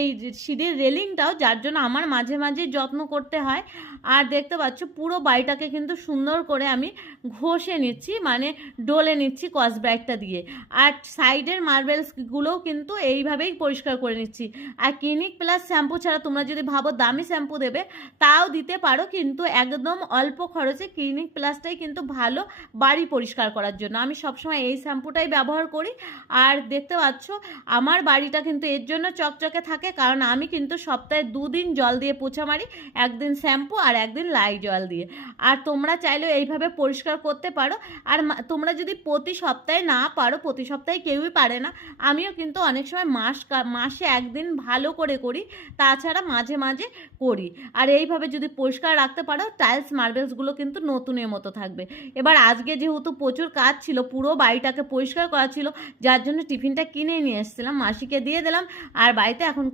এই সিঁড়ির রেলিংটাও, যার জন্য আমার মাঝে মাঝে যত্ন করতে হয়। আর দেখতে পাচ্ছ পুরো বাড়িটাকে কিন্তু সুন্দর করে আমি ঘষে নিচ্ছি, মানে ডলে নিচ্ছি স্কচব্রাইটটা দিয়ে। আর সাইডের মার্বেলসগুলোও কিন্তু এইভাবেই পরিষ্কার করে নিচ্ছি। আর ক্লিনিক প্লাস শ্যাম্পু ছাড়া তোমরা যদি ভাবো দামি শ্যাম্পু দেবে তাও দিতে পারো, কিন্তু একদম অল্প খরচে ক্লিনিক প্লাসটাই কিন্তু ভালো বাড়ি পরিষ্কার করার জন্য। আমি সবসময় এই শ্যাম্পুটাই ব্যবহার করি। আর দেখতে পাচ্ছ আমার বাড়িটা কিন্তু এর জন্য চকচকে থাকে, কারণ আমি কিন্তু সপ্তাহে 2 দিন জল দিয়ে পোছা মারি, একদিন শ্যাম্পু আর একদিন লাই জল দিয়ে। আর তোমরা চাইলেও এইভাবে পরিষ্কার করতে পারো। আর তোমরা যদি প্রতি সপ্তাহে না পারো, প্রতি সপ্তাহে কেউই পারে না, আমিও কিন্তু অনেক সময় মাসে একদিন ভালো করে করি, তাছাড়া মাঝে মাঝে করি। আর এইভাবে যদি পরিষ্কার রাখতে পারো টাইলস মার্বেলসগুলো কিন্তু নতুনের মতো থাকবে। এবার আজকে যেহেতু প্রচুর কাজ ছিল, পুরো বাড়িটাকে পরিষ্কার করা ছিল, যার জন্য টিফিনটা কিনে নিয়ে এসেছিলাম, মাসিকে দিয়ে দিলাম। আর বাড়িতে এখন